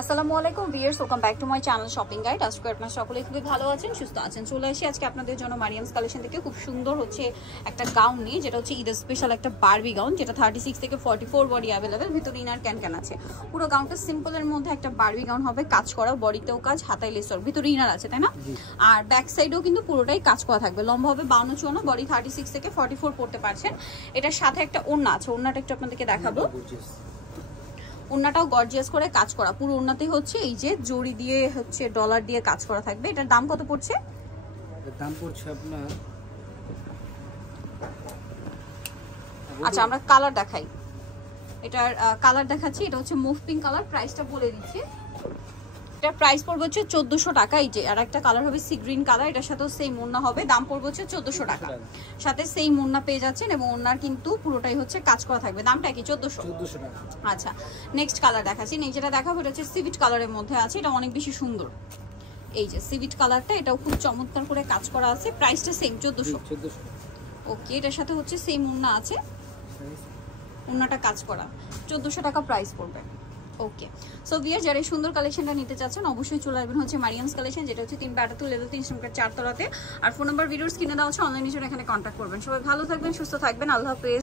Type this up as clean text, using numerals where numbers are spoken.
আসসালামু আলাইকুম viewers, welcome back to my channel shopping guide. আজকে আপনারা সকলেই খুবই ভালো আছেন, সুস্থ আছেন। চলে আসি আজকে আপনাদের জন্য মারিয়ামস কালেকশন থেকে খুব সুন্দর হচ্ছে একটা গাউন নিয়ে, যেটা হচ্ছে ঈদের স্পেশাল একটা বারবি গাউন, যেটা 36 থেকে 44 বডি অ্যাভেলেবেল। ভিতরে ইনার ক্যান আছে। পুরো গাউনটা সিম্পলের মধ্যে একটা বারবি গাউন হবে, কাজ করা, বডিতেও কাজ, হাতায় লেসর, ভিতরে ইনার আছে, তাই না? আর ব্যাক সাইডেও কিন্তু পুরোটাই কাজ করা থাকবে। লম্বা হবে 52-54, বডি 36 থেকে 44 পড়তে পারছেন। এটার সাথে একটা ওড়না আছে, ওড়নাটা একটু আপনাদেরকে দেখাবো। ওড়নাটাও গর্জিয়াস করে কাজ করা, পুরো ওড়নাতে হচ্ছে এই যে জড়ি দিয়ে হচ্ছে ডলার দিয়ে কাজ করা থাকবে। এটার দাম কত পড়ছে? এর দাম পড়ছে আপনার, আচ্ছা আমরা কালার দেখাই। এটার কালার দেখাচ্ছি, এটা হচ্ছে মুভ পিঙ্ক কালার। প্রাইসটা বলে দিচ্ছি, এটা প্রাইস পড়বে হচ্ছে 1400 টাকা। এই যে আর একটা কালার হবে সি গ্রিন কালার, এটার সাথেও সেম ওড়না হবে, দাম পড়বে হচ্ছে 1400 টাকা। সাথে সেম ওড়না পেয়ে যাচ্ছেন এবং ওড়নার কিন্তু পুরোটাই হচ্ছে কাজ করা থাকবে। দামটা কি? 1400 টাকা। আচ্ছা নেক্সট কালার দেখাচ্ছি। নেক্সট যেটা দেখাবো এটা হচ্ছে সিভিট কালারের মধ্যে আছে, এটা অনেক বেশি সুন্দর। এই যে সিভিট কালারটা, এটাও খুব চমৎকার করে কাজ করা আছে। প্রাইসটা সেম 1400। ওকে, এটার সাথে হচ্ছে সেম ওড়না আছে, ওড়নাটা কাজ করা, 1400 টাকা প্রাইস পড়বে। ওকে, সো ভিউয়ার যারা এই সুন্দর কালেকশনটা নিতে চাচ্ছেন অবশ্যই চলে আসবেন হচ্ছে মারিয়ামস কালেকশন, যেটা হচ্ছে 382 লেভেল 3 নম্বর 4 তলাতে। আর ফোন নাম্বার ভিডিওস কিনে দেওয়া হচ্ছে, অনলাইনে জন্য এখানে কন্ট্যাক্ট করবেন। সবাই ভালো থাকবেন, সুস্থ থাকবেন, আল্লাহ হাফেজ।